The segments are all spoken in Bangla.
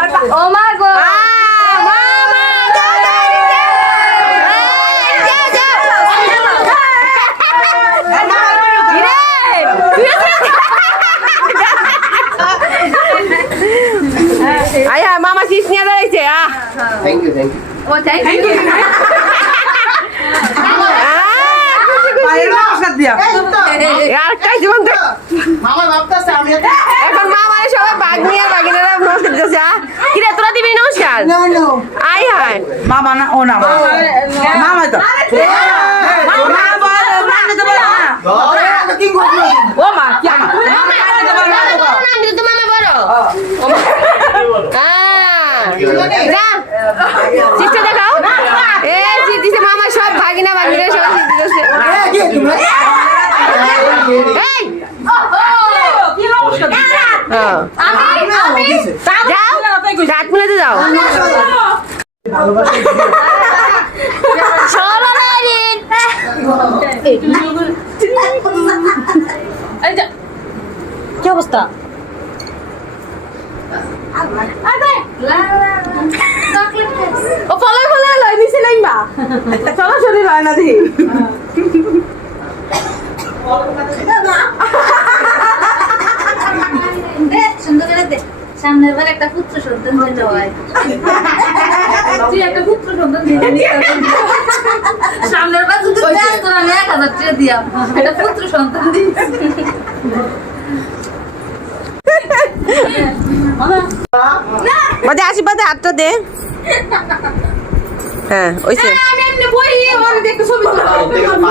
ও মা গো আয় মামা চিপস নিয়ে দাঁড়াইছে থ্যাংক ইউ থ্যাংক ইউ ও থ্যাংক ইউ এখন মামার সবাই বাঘ নিয়ে বাঘিনারা নমস্কার দিতেছে কিরে তোরা দিবি নমস্কার আয় হায় মামা না ও না মামা তো ও মা কি চিপসটা দেখাও এ দিছে মামা সব ভাগিনা ভাগিনা সব দিতেছে এই যাও রাত মিলাতে যাও কি অবস্থা ও ফলে ফলে লই দিছে লাইমা চলো চলি লয় না দেখি সুন্দর করে দে সামনের বার একটা পুত্র সন্তান দিতে হয় তুই একটা পুত্র সন্তান দিতে সামনের বার যদি দেখ তোর আমি 1000 টাকা দিয়া একটা পুত্র সন্তান দিচ্ছি বাদে আশীর্বাদে হাতটা দে হ্যাঁ ওইছে আমি এমনি বই ওর দেখতে ছবি তুলবো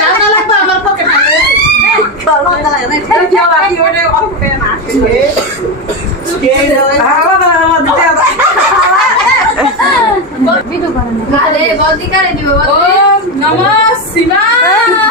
জানা লাগবে আমার পকেটে ভিডিও করে না আরে বদি করে দিব ওম নমঃ শিবায়